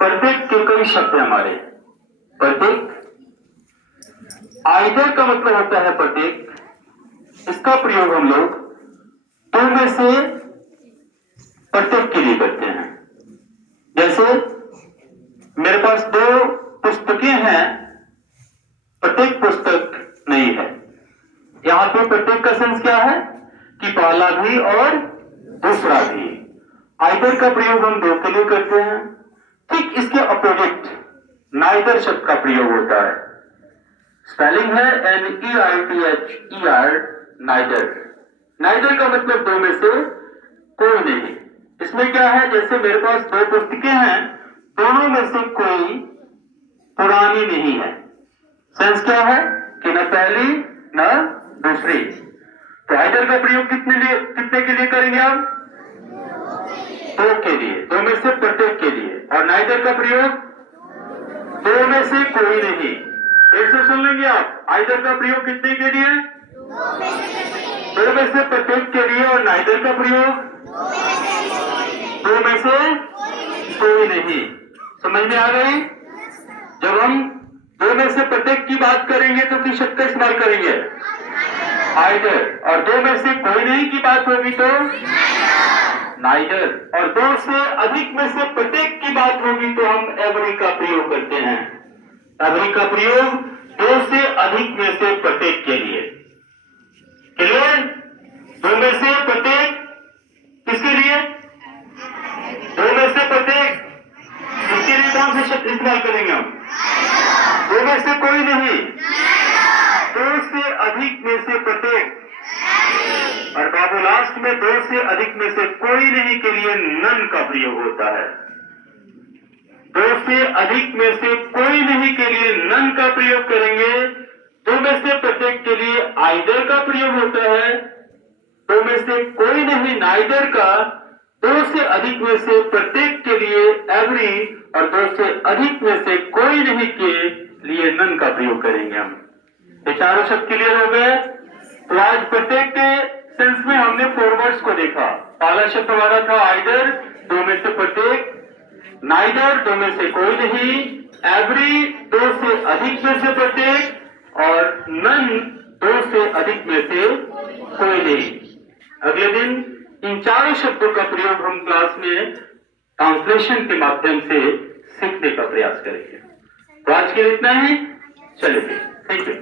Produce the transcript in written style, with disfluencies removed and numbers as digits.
प्रत्येक के कई शब्द है हमारे। प्रत्येक, आइदर का मतलब होता है प्रत्येक। इसका प्रयोग हम लोग दो में से प्रत्येक के लिए करते हैं। जैसे मेरे पास दो पुस्तकें हैं, प्रत्येक पुस्तक नहीं है। यहां पे प्रत्येक का सेंस क्या है कि पहला भी और दूसरा भी। आइदर का प्रयोग हम दो के लिए करते हैं। ठीक इसके अपोजिट नाइदर शब्द का प्रयोग होता है। स्पेलिंग है NEITHER, नाइदर। नाइदर का मतलब दो में से कोई नहीं। इसमें क्या है, जैसे मेरे पास दो पुस्तकें हैं, दोनों में से कोई पुरानी नहीं है। सेंस क्या है कि न पहली न दूसरी। तो आइदर का प्रयोग कितने के लिए करेंगे आप? दो के लिए, दो में से प्रत्येक के लिए। और नाइदर का प्रयोग दो में से कोई नहीं। फिर से सुन लेंगे आप, आइदर का प्रयोग कितने के लिए? दो में से प्रत्येक के लिए। और नाइदर का प्रयोग दो में से कोई नहीं। समझ में आ गई? जब हम दो में से प्रत्येक की बात करेंगे तो किस शब्द का इस्तेमाल करेंगे? आइदर। और दो में से कोई नहीं की बात होगी तो नाइदर। और दो से अधिक में से प्रत्येक की बात होगी तो हम एवरी का प्रयोग करते हैं। एवरी का प्रयोग दो से अधिक में से प्रत्येक के लिए। क्लियर? दो में से प्रत्येक किसके लिए? दो में से प्रत्येक, इसके लिए कौन से शब्द इस्तेमाल करेंगे हम? दो में से कोई नहीं, दो से अधिक में से प्रत्येक। और बाबू लास्ट में दो से अधिक में से कोई नहीं के लिए नन का प्रयोग होता है। दो से अधिक में से कोई नहीं के लिए नन का प्रयोग करेंगे। दो में से प्रत्येक के लिए आइदर का प्रयोग होता है। दो में से कोई नहीं नाइदर का। दो से अधिक में से प्रत्येक के लिए एवरी। और दो से अधिक में से कोई नहीं के लिए नन का प्रयोग करेंगे हम। ये चारों शब्द क्लियर हो गए? तो आज प्रत्येक के सेंस में हमने 4 वर्ड्स को देखा। पहला शब्द हमारा था आइदर, दो में से प्रत्येक। नाइदर, दो में से कोई नहीं। एवरी, दो से अधिक में से प्रत्येक। और नन, दो से अधिक में से कोई नहीं। अगले दिन इन चारों शब्दों का प्रयोग हम क्लास में ट्रांसलेशन के माध्यम से सीखने का प्रयास करेंगे। तो आज के लिए इतना ही। चलिए, थैंक यू।